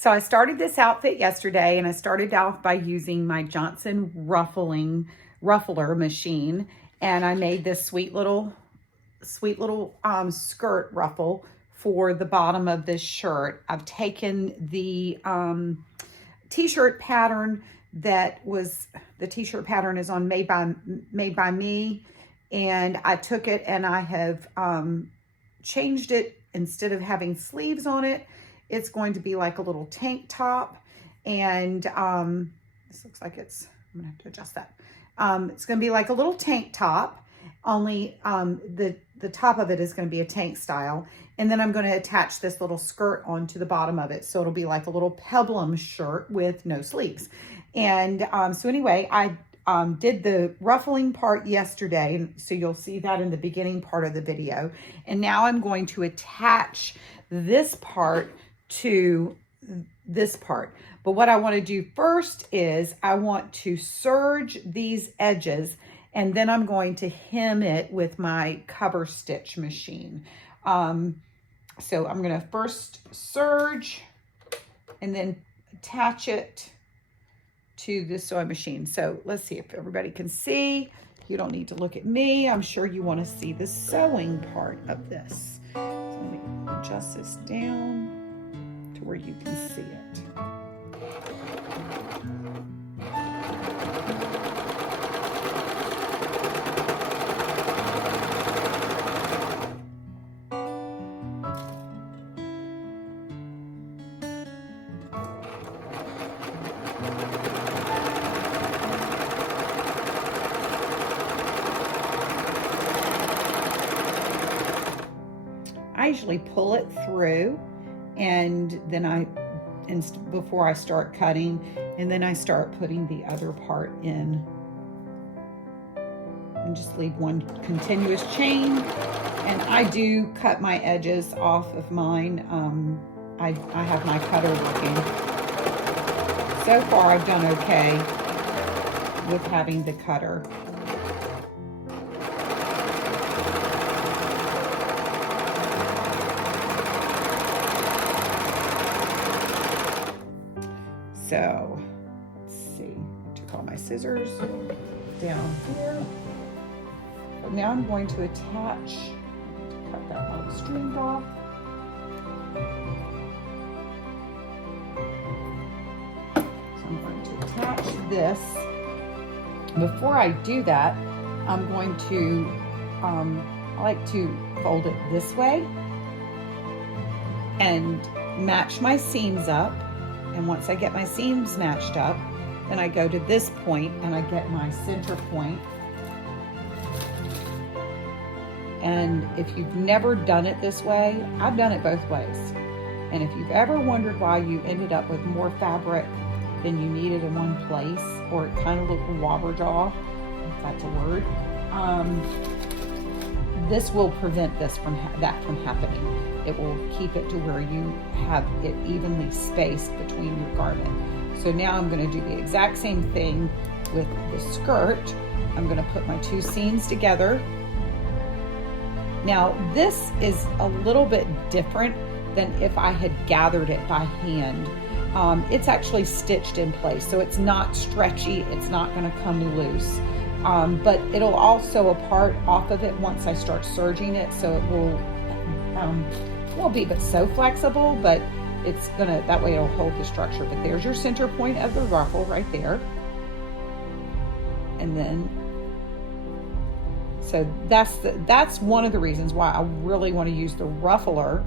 So I started this outfit yesterday, and I started off by using my Johnson Ruffler machine, and I made this sweet little skirt ruffle for the bottom of this shirt. I've taken the t-shirt pattern that was, the t-shirt pattern is on Made by Me, and I took it and I have changed it. Instead of having sleeves on it, it's going to be like a little tank top, and this looks like it's, I'm gonna have to adjust that. It's gonna be like a little tank top, only the top of it is gonna be a tank style, and then I'm gonna attach this little skirt onto the bottom of it, so it'll be like a little peplum shirt with no sleeves. And so anyway, I did the ruffling part yesterday, and so you'll see that in the beginning part of the video. And now I'm going to attach this part to this part. But what I want to do first is I want to serge these edges, and then I'm going to hem it with my Coverstitch machine. So I'm going to first serge and then attach it to this sewing machine. So let's see if everybody can see. You don't need to look at me. I'm sure you want to see the sewing part of this. So let me adjust this down to where you can see it. I usually pull it through, and then before I start cutting, and then I start putting the other part in, and just leave one continuous chain. And I do cut my edges off of mine. I have my cutter working. So far I've done okay with having the cutter. So let's see, I took all my scissors down here. But now I'm going to attach, cut that little string off. So I'm going to attach this. Before I do that, I'm going to, I like to fold it this way and match my seams up. And once I get my seams matched up, then I go to this point and I get my center point. And if you've never done it this way, I've done it both ways. And if you've ever wondered why you ended up with more fabric than you needed in one place, or it kind of looked wobberjaw, if that's a word, this will prevent that from happening. It will keep it to where you have it evenly spaced between your garment. So now I'm going to do the exact same thing with the skirt. I'm going to put my two seams together. Now this is a little bit different than if I had gathered it by hand. It's actually stitched in place, so it's not stretchy, it's not going to come loose. But it'll also apart off of it once I start serging it, so it won't be but so flexible, but it's gonna, that way it'll hold the structure. But there's your center point of the ruffle right there. And then, so that's one of the reasons why I really want to use the Ruffler.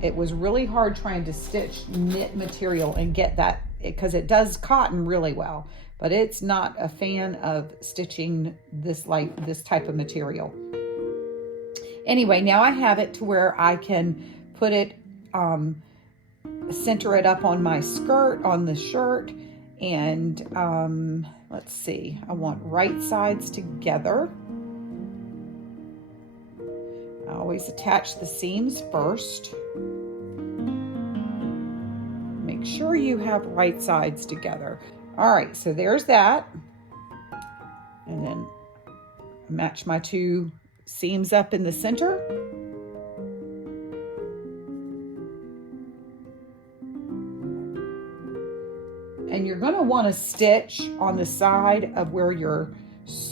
It was really hard trying to stitch knit material and get that, because it does cotton really well, but it's not a fan of stitching this type of material. Anyway, now I have it to where I can put it, center it up on my skirt, on the shirt, and let's see, I want right sides together. I always attach the seams first. Make sure you have right sides together. All right, so there's that. And then match my two seams up in the center. And you're going to want to stitch on the side of where your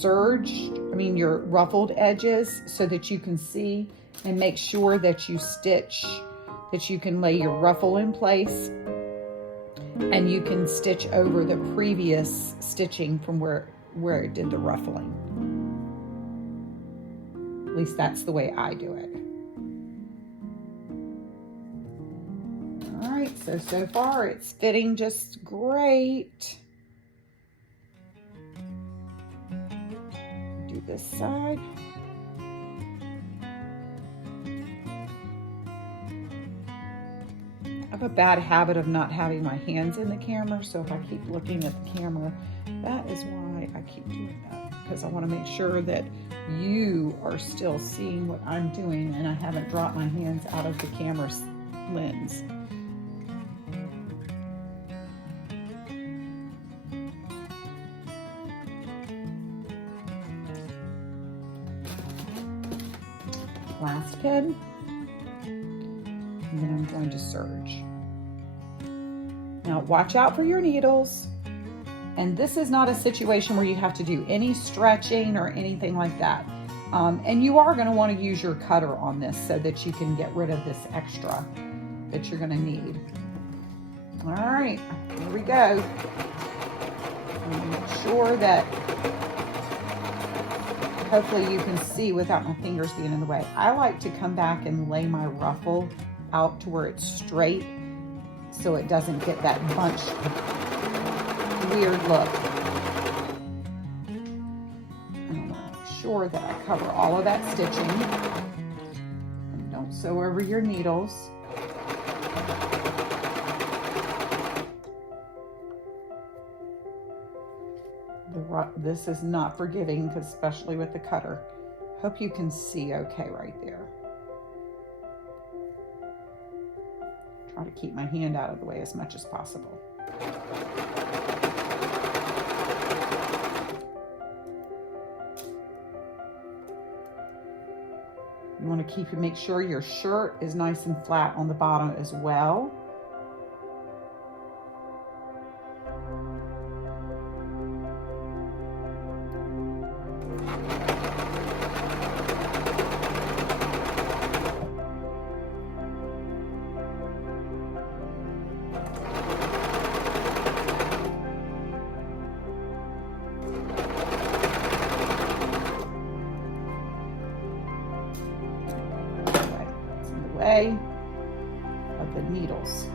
your ruffled edges, so that you can see and make sure that you stitch, that you can lay your ruffle in place, and you can stitch over the previous stitching from where it did the ruffling. At least that's the way I do it. All right, so far it's fitting just great. Do this side. I have a bad habit of not having my hands in the camera, so if I keep looking at the camera, that is why I keep doing that, because I want to make sure that you are still seeing what I'm doing and I haven't dropped my hands out of the camera's lens. Last pin, and then I'm going to serge. Now watch out for your needles, and this is not a situation where you have to do any stretching or anything like that. And you are going to want to use your cutter on this so that you can get rid of this extra that you're going to need. All right, here we go. Make sure that hopefully you can see without my fingers being in the way. I like to come back and lay my ruffle out to where it's straight, so it doesn't get that bunched weird look. And I want to make sure that I cover all of that stitching, and don't sew over your needles. This is not forgiving, because especially with the cutter. Hope you can see okay right there. Try to keep my hand out of the way as much as possible. You want to make sure your shirt is nice and flat on the bottom as well. Of the needles.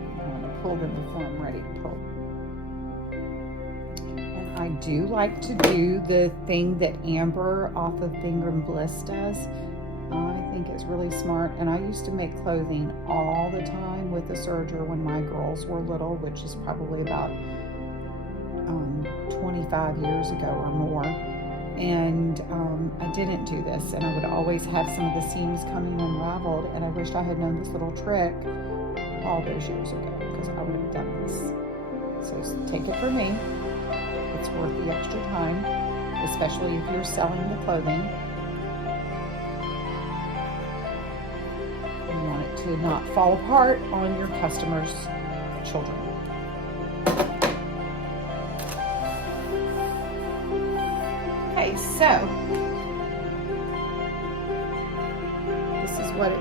I'm going to pull them before I'm ready to pull. And I do like to do the thing that Amber off of Finger and Bliss does. I think it's really smart, and I used to make clothing all the time with the Serger when my girls were little, which is probably about 25 years ago or more. And I didn't do this, and I would always have some of the seams coming unraveled, and I wished I had known this little trick all those years ago, because I would have done this. So take it from me, it's worth the extra time, especially if you're selling the clothing. You want it to not fall apart on your customers' children. Okay, so this is what it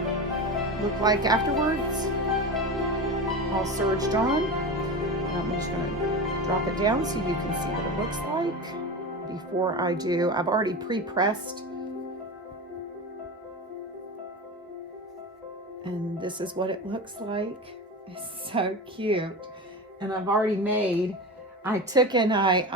looked like afterwards, all serged on. I'm just going to drop it down so you can see what it looks like. Before I do, I've already pre-pressed, and this is what it looks like. It's so cute. And I've already made, I took and I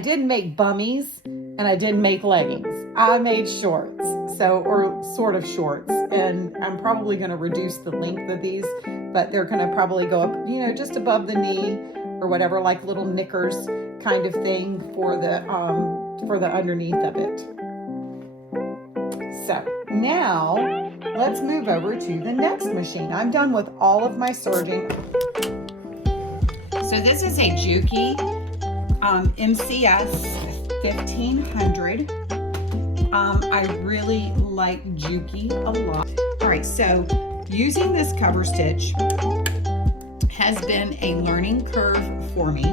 didn't make bummies, and I didn't make leggings. I made shorts, or sort of shorts, and I'm probably going to reduce the length of these, but they're going to probably go up, just above the knee or whatever, like little knickers kind of thing for the underneath of it. So now let's move over to the next machine. I'm done with all of my serging. So this is a Juki MCS 1500. I really like Juki a lot. All right, so using this cover stitch has been a learning curve for me,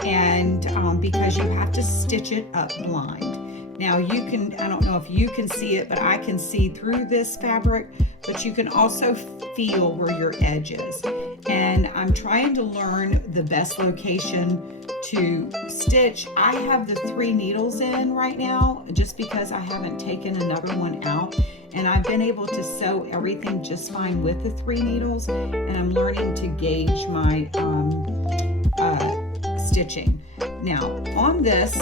and because you have to stitch it up blind. Now you can, I don't know if you can see it, but I can see through this fabric, but you can also feel where your edge is. And I'm trying to learn the best location to stitch. I have the 3 needles in right now just because I haven't taken another one out, and I've been able to sew everything just fine with the 3 needles, and I'm learning to gauge my stitching. Now on this,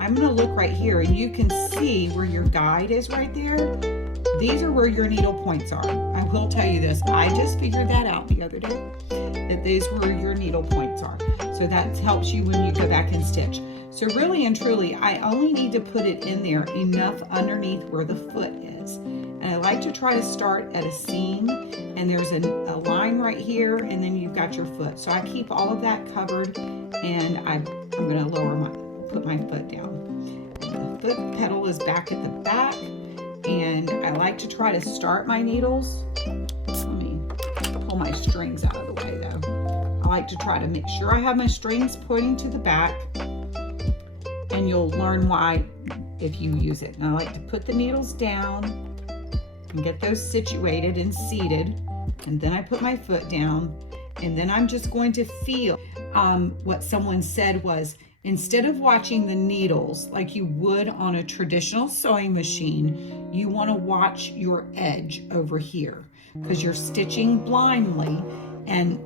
I'm going to look right here, and you can see where your guide is right there. These are where your needle points are. I will tell you this, I just figured that out the other day, that these were your needle points are. So that helps you when you go back and stitch. So really and truly, I only need to put it in there enough underneath where the foot is. And I like to try to start at a seam, and there's a line right here, and then you've got your foot. So I keep all of that covered, and I'm gonna put my foot down. The foot pedal is back at the back, and I like to try to start my needles. Let me pull my strings out of the way though. I like to try to make sure I have my strings pointing to the back, and you'll learn why if you use it. And I like to put the needles down and get those situated and seated, and then I put my foot down, and then I'm just going to feel. What someone said was, instead of watching the needles like you would on a traditional sewing machine, you want to watch your edge over here because you're stitching blindly. And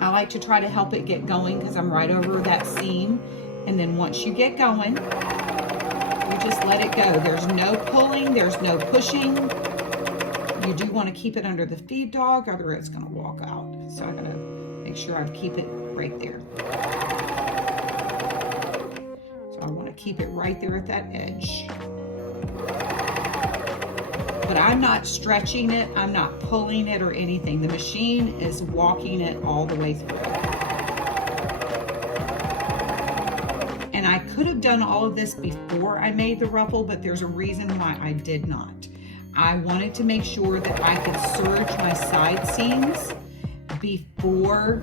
I like to try to help it get going because I'm right over that seam. And then once you get going, you just let it go. There's no pulling, there's no pushing. You do want to keep it under the feed dog, otherwise it's going to walk out. So I'm going to make sure I keep it right there. So I want to keep it right there at that edge. But I'm not stretching it, I'm not pulling it or anything. The machine is walking it all the way through. And I could have done all of this before I made the ruffle, but there's a reason why I did not. I wanted to make sure that I could serge my side seams before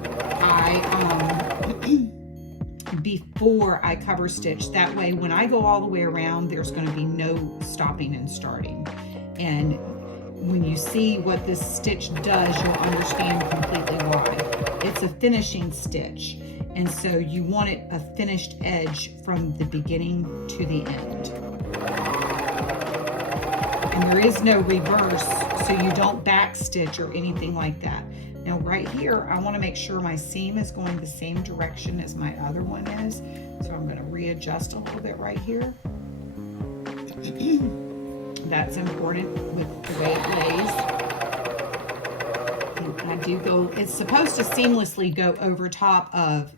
I cover stitch. That way, when I go all the way around, there's going to be no stopping and starting. And when you see what this stitch does, you'll understand completely why. It's a finishing stitch, and so you want it a finished edge from the beginning to the end. And there is no reverse, so you don't back stitch or anything like that. Now right here, I want to make sure my seam is going the same direction as my other one is. So I'm going to readjust a little bit right here. That's important with the way it lays. And I do go, it's supposed to seamlessly go over top of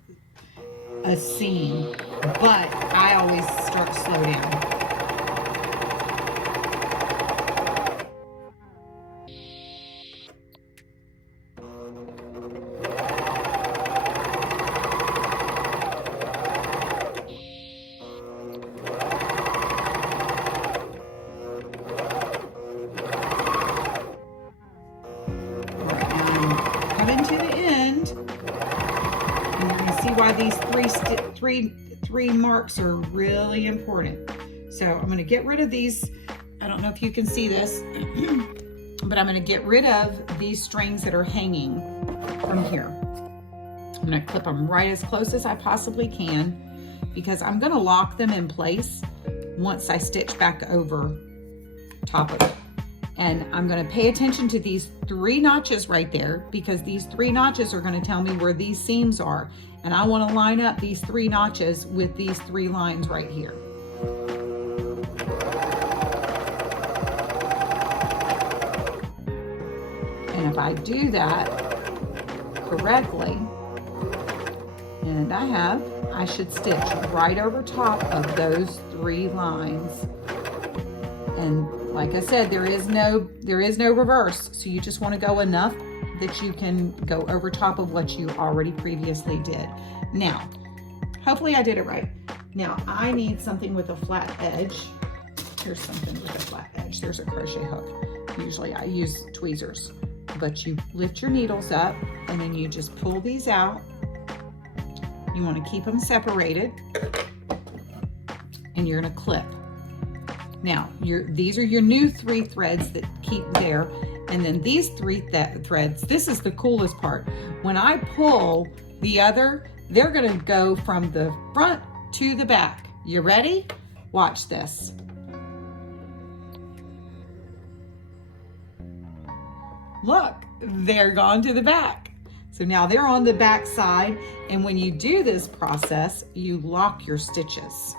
a seam, but I always start slow down. To the end, and you're going to see why these three marks are really important. So I'm going to get rid of these. I don't know if you can see this, but I'm going to get rid of these strings that are hanging from here. I'm going to clip them right as close as I possibly can because I'm going to lock them in place once I stitch back over top of it. And I'm going to pay attention to these 3 notches right there because these 3 notches are going to tell me where these seams are. And I want to line up these 3 notches with these 3 lines right here. And if I do that correctly, and I should stitch right over top of those 3 lines. And like I said, there is no reverse. So you just want to go enough that you can go over top of what you already previously did. Now, hopefully I did it right. Now I need something with a flat edge. Here's something with a flat edge. There's a crochet hook. Usually I use tweezers. but you lift your needles up and then you just pull these out. You want to keep them separated, and you're going to clip. Now, these are your new 3 threads that keep there, and then these 3 threads, this is the coolest part. When I pull the other, they're going to go from the front to the back. You ready? Watch this. Look, they're gone to the back. So now they're on the back side, and when you do this process, you lock your stitches.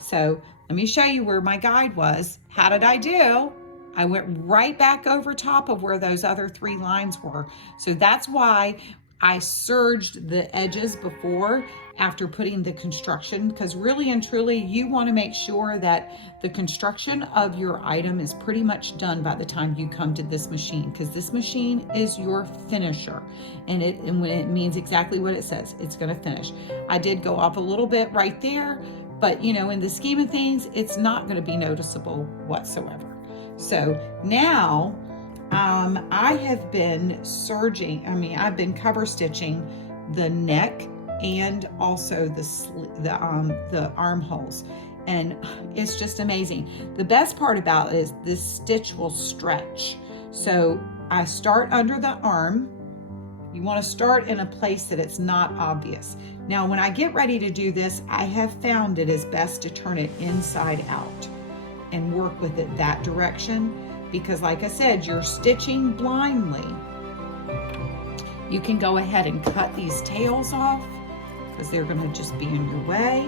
So let me show you where my guide was. How did I do? I went right back over top of where those other 3 lines were. So that's why I serged the edges before after putting the construction, because really and truly you want to make sure that the construction of your item is pretty much done by the time you come to this machine, because this machine is your finisher, and when it means exactly what it says, it's going to finish. I did go up a little bit right there, but you know, in the scheme of things, it's not going to be noticeable whatsoever. So now I have been I've been cover stitching the neck and also the armholes, and it's just amazing. The best part about it is this stitch will stretch. So I start under the arm. You want to start in a place that it's not obvious. Now, when I get ready to do this, I have found it is best to turn it inside out and work with it that direction, because like I said, you're stitching blindly. You can go ahead and cut these tails off because they're going to just be in your way.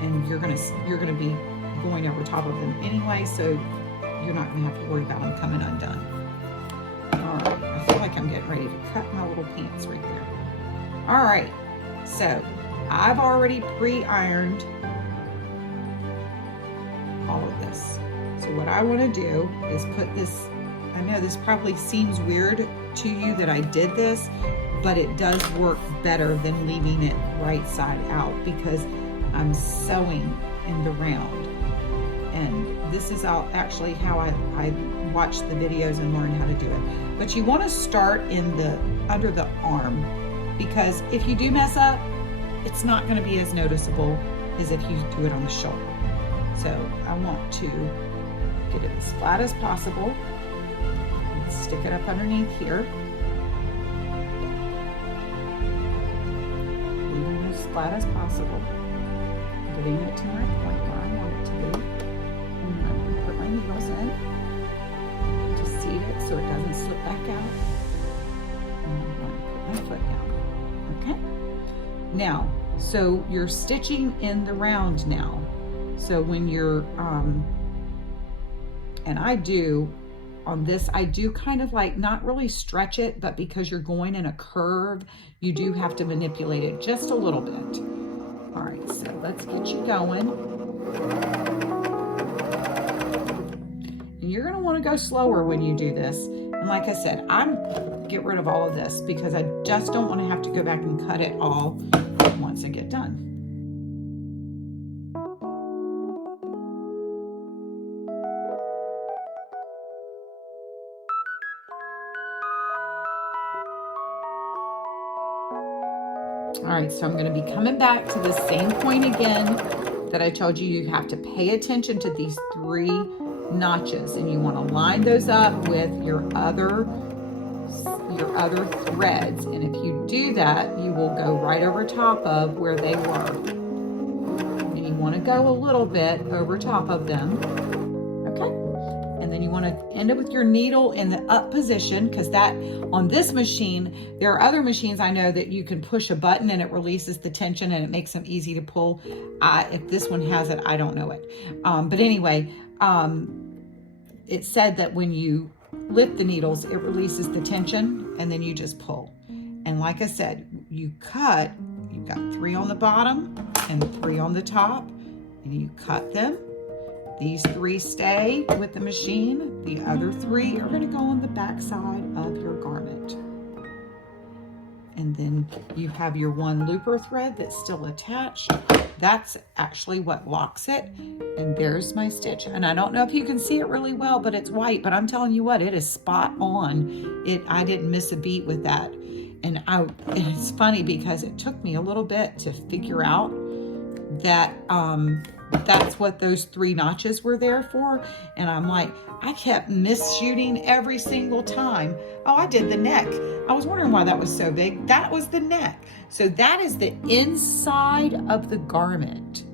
And you're going to be going over top of them anyway, so you're not going to have to worry about them coming undone. All right, I feel like I'm getting ready to cut my little pants right there. All right, so I've already pre-ironed all of this. So what I want to do is put this, I know this probably seems weird to you that I did this, but it does work better than leaving it right side out, because I'm sewing in the round. And this is actually how I watched the videos and learned how to do it. But you want to start under the arm, because if you do mess up, it's not going to be as noticeable as if you do it on the shoulder. So I want to get it as flat as possible and stick it up underneath here. Leaving it as flat as possible. Getting it to my point where I want it to be. And I'm going to put my needles in to seat it so it doesn't slip back out. And I'm going to put my foot down. Okay? Now, so you're stitching in the round now. So when you're, and I do, on this, I do kind of like not really stretch it, but because you're going in a curve, you do have to manipulate it just a little bit. All right, so let's get you going. And you're gonna wanna go slower when you do this. And like I said, get rid of all of this because I just don't wanna have to go back and cut it all once I get done. All right, so I'm going to be coming back to the same point again that I told you. You have to pay attention to these 3 notches, and you want to line those up with your other threads. And if you do that, you will go right over top of where they were. And you want to go a little bit over top of them. Okay. And then you want to end it with your needle in the up position, because that on this machine, there are other machines I know that you can push a button and it releases the tension and it makes them easy to pull. If this one has it, I don't know it. But anyway, it said that when you lift the needles, it releases the tension and then you just pull. And like I said, you've got 3 on the bottom and 3 on the top, and you cut them. These 3 stay with the machine. The other 3 are going to go on the back side of your garment. And then you have your one looper thread that's still attached. That's actually what locks it. And there's my stitch. And I don't know if you can see it really well, but it's white. But I'm telling you what, it is spot on. I didn't miss a beat with that. And it's funny because it took me a little bit to figure out that that's what those 3 notches were there for. And I'm like, I kept misshooting every single time. Oh, I did the neck. I was wondering why that was so big. That was the neck. So that is the inside of the garment.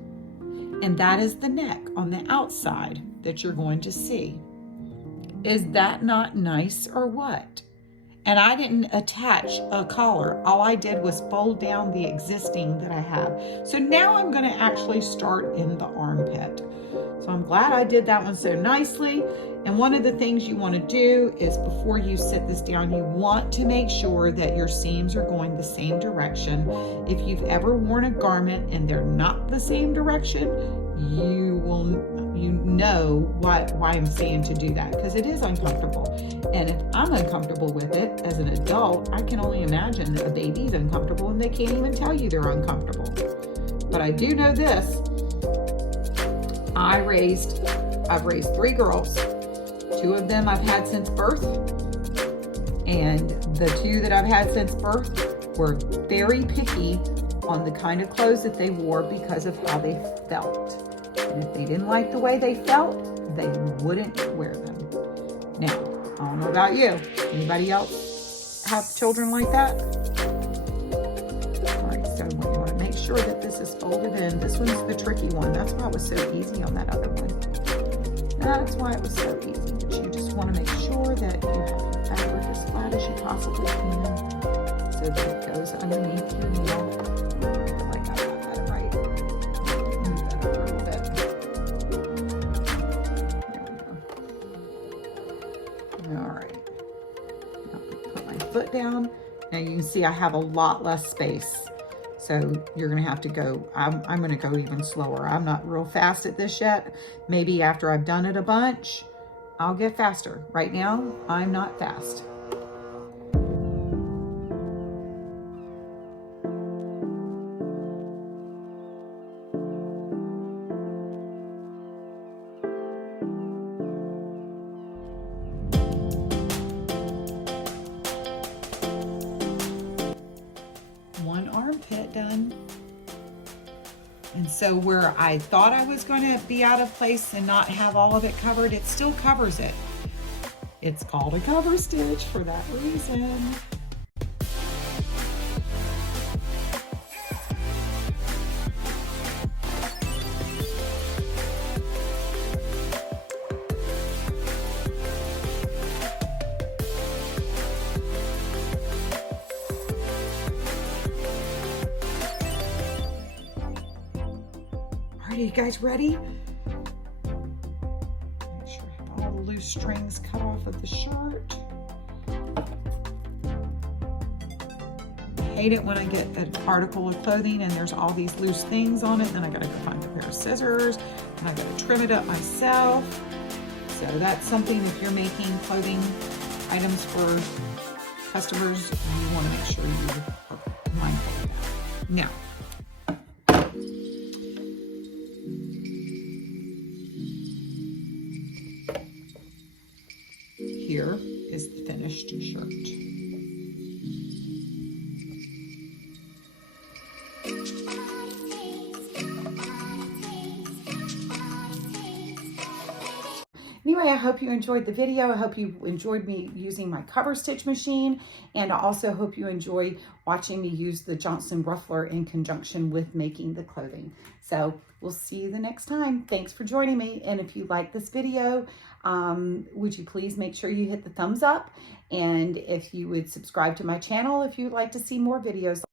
And that is the neck on the outside that you're going to see. Is that not nice or what? And I didn't attach a collar. All I did was fold down the existing that I have. So now I'm gonna actually start in the armpit. So I'm glad I did that one so nicely. And one of the things you wanna do is before you sit this down, you want to make sure that your seams are going the same direction. If you've ever worn a garment and they're not the same direction, you know why I'm saying to do that, because it is uncomfortable. And if I'm uncomfortable with it as an adult, I can only imagine that a baby's uncomfortable and they can't even tell you they're uncomfortable. But I do know this. I've raised 3 girls. 2 of them I've had since birth. And the 2 that I've had since birth were very picky on the kind of clothes that they wore because of how they felt. And if they didn't like the way they felt, they wouldn't wear them. Now, I don't know about you. Anybody else have children like that? All right, so you want to make sure that this is folded in. This one's the tricky one. That's why it was so easy on that other one. That's why it was so easy. But you just want to make sure that you have your fabric as flat as you possibly can so that it goes underneath your needle. Like I got that right. Move that over a little bit. All right, now put my foot down. Now you can see I have a lot less space. So you're gonna have to go, I'm gonna go even slower. I'm not real fast at this yet. Maybe after I've done it a bunch, I'll get faster. Right now, I'm not fast. Armpit done. And so where I thought I was going to be out of place and not have all of it covered, it still covers it. It's called a cover stitch for that reason. Are you guys ready? Make sure I have all the loose strings cut off of the shirt. I hate it when I get an article of clothing and there's all these loose things on it, then I gotta go find a pair of scissors and I gotta trim it up myself. So that's something, if you're making clothing items for customers, you wanna make sure you are mindful of that. Now, here is the finished shirt. Anyway, I hope you enjoyed the video. I hope you enjoyed me using my cover stitch machine, and I also hope you enjoy watching me use the Johnson Ruffler in conjunction with making the clothing. So we'll see you the next time. Thanks for joining me. And if you like this video, would you please make sure you hit the thumbs up, and if you would subscribe to my channel if you'd like to see more videos